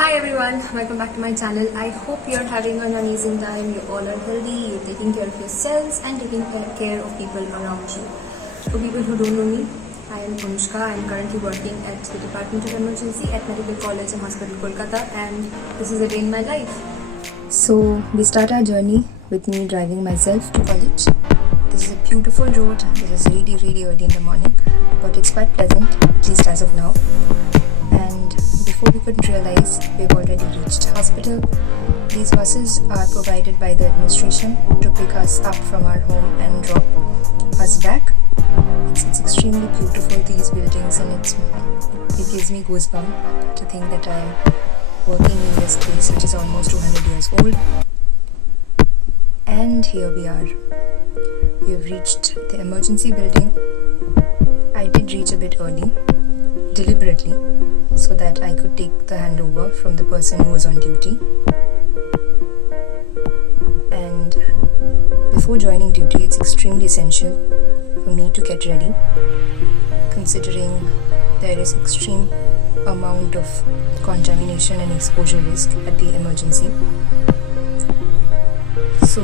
Hi everyone, welcome back to my channel. I hope you're having an amazing time. You all are healthy, you're taking care of yourselves and taking care of people around you. For people who don't know me, I am Anushka. I am currently working at the Department of Emergency at Medical College and Hospital Kolkata, and this is a day in my life. So we start our journey with me driving myself to college. This is a beautiful road. It is really early in the morning, but it's quite pleasant, at least as of now. And before we could realize, we've already reached hospital. These buses are provided by the administration to pick us up from our home and drop us back. It's extremely beautiful, these buildings, and it gives me goosebumps to think that I am working in this place which is almost 200 years old. And here we are. We have reached the emergency building. I did reach a bit early, deliberately, so that I could take the handover from the person who was on duty. And before joining duty, it's extremely essential for me to get ready, considering there is extreme amount of contamination and exposure risk at the emergency. So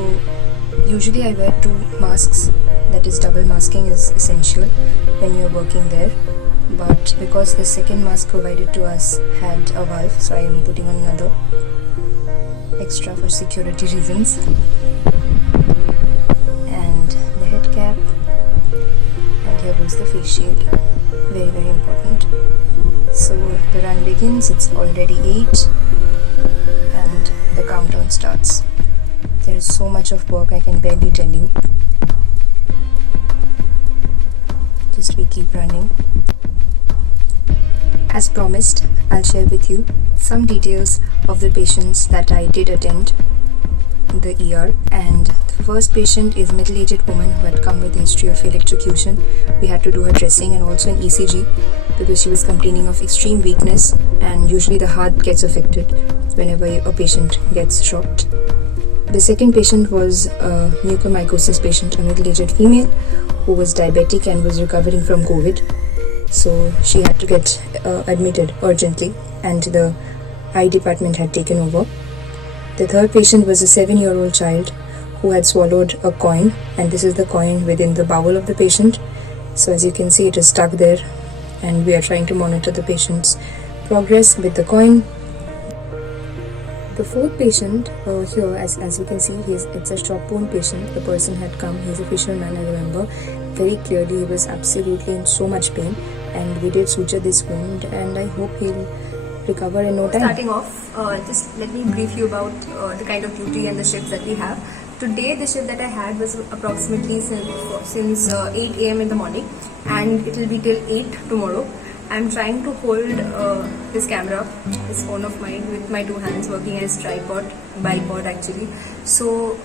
usually I wear 2 masks, that is double masking is essential when you're working there. But because the second mask provided to us had a valve, so I am putting on another extra for security reasons. And the head cap, and here goes the face shield, very important. So the run begins. It's already 8 and the countdown starts. There is so much of work, I can barely tell you. Just we keep running. As promised, I'll share with you some details of the patients that I did attend in the ER. And the first patient is a middle-aged woman who had come with a history of electrocution. We had to do her dressing and also an ECG because she was complaining of extreme weakness, and usually the heart gets affected whenever a patient gets shocked. The second patient was a mucormycosis patient, a middle-aged female who was diabetic and was recovering from COVID. So she had to get admitted urgently, and the eye department had taken over. The third patient was a 7-year-old child who had swallowed a coin, and this is the coin within the bowel of the patient. So as you can see, it is stuck there, and we are trying to monitor the patient's progress with the coin. The fourth patient here, as you can see, it's a shock wound patient. The person had come, he's a fisherman, I remember. Very clearly, he was absolutely in so much pain, and we did suture this wound, and I hope he'll recover in no time. Starting off, just let me brief you about the kind of duty and the shifts that we have. Today, the shift that I had was approximately since 8 a.m. in the morning, and it will be till 8 tomorrow. I'm trying to hold this camera, this phone of mine, with my 2 hands, working as bipod actually. So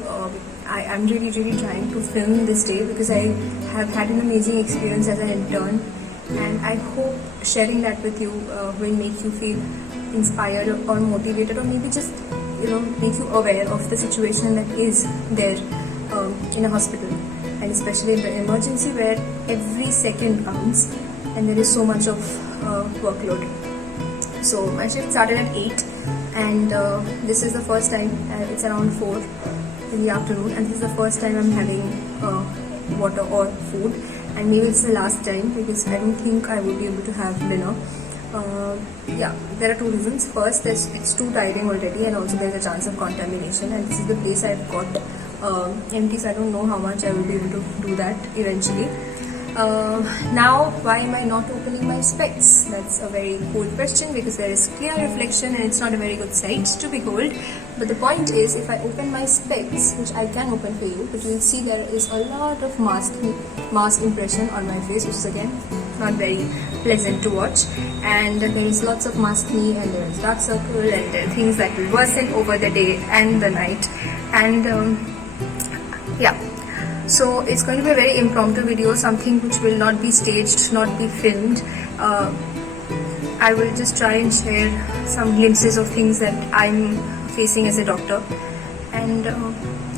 I'm really trying to film this day because I have had an amazing experience as an intern, and I hope sharing that with you will make you feel inspired or motivated, or maybe just make you aware of the situation that is there in a hospital, and especially in the emergency where every second counts and there is so much of workload. So my shift started at 8, and this is the first time, it's around 4 in the afternoon, and this is the first time I'm having water or food, and maybe it's the last time because I don't think I would be able to have dinner. Yeah, there are 2 reasons. First, it's too tiring already, and also there's a chance of contamination, and this is the place I've got empty, so I don't know how much I will be able to do that eventually. Now, why am I not opening my specs? That's a very cool question because there is clear reflection and it's not a very good sight to behold. But the point is, if I open my specs, which I can open for you, but you will see there is a lot of mask impression on my face, which is again not very pleasant to watch. And there is lots of maskne, and there is dark circle, and there are things that will worsen over the day and the night. And yeah. So it's going to be a very impromptu video, something which will not be staged, not be filmed. I will just try and share some glimpses of things that I'm facing as a doctor. And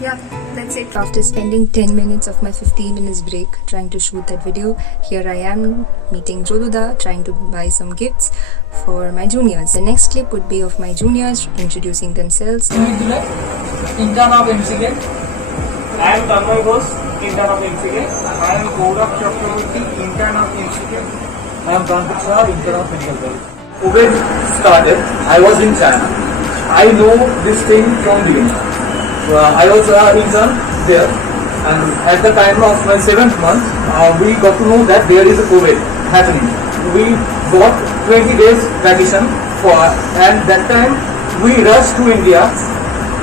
yeah, that's it. After spending 10 minutes of my 15 minutes break trying to shoot that video, here I am meeting Joluda, trying to buy some gifts for my juniors. The next clip would be of my juniors introducing themselves. Intern of MCK. I am Tanmay Bose, intern of MCK. I am Gaurav Chakraborty, intern of MCK. I am Prantik Shah, intern of Medical College. COVID started, I was in China. I know this thing from beginning. I was an intern there, and at the time of my 7th month, we got to know that there is a COVID happening. We got 20 days vacation and that time we rushed to India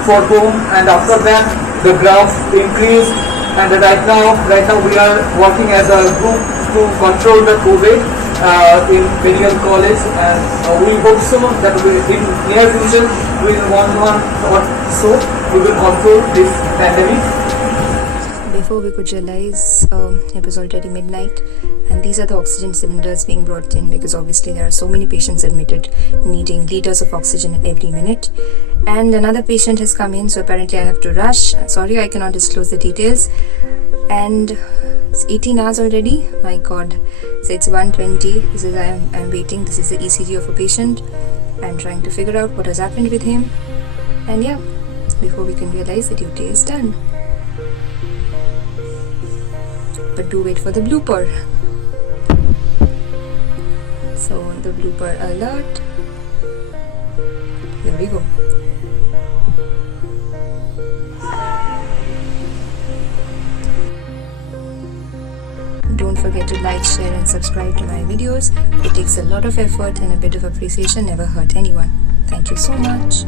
for home, and after that the graph increased, and right now we are working as a group to control the COVID in medical college, and we hope so that in near future within 1 month or so we will control this pandemic. Before we could realize it was already midnight, and these are the oxygen cylinders being brought in, because obviously there are so many patients admitted needing liters of oxygen every minute. And another patient has come in, so apparently I have to rush. Sorry, I cannot disclose the details. And it's 18 hours already. My god. So it's 1:20. This is I'm waiting. This is the ECG of a patient. I'm trying to figure out what has happened with him. And yeah, before we can realize the duty is done. But do wait for the blooper. So the blooper alert. Here we go. Don't forget to like, share and subscribe to my videos. It takes a lot of effort, and a bit of appreciation never hurt anyone. Thank you so much.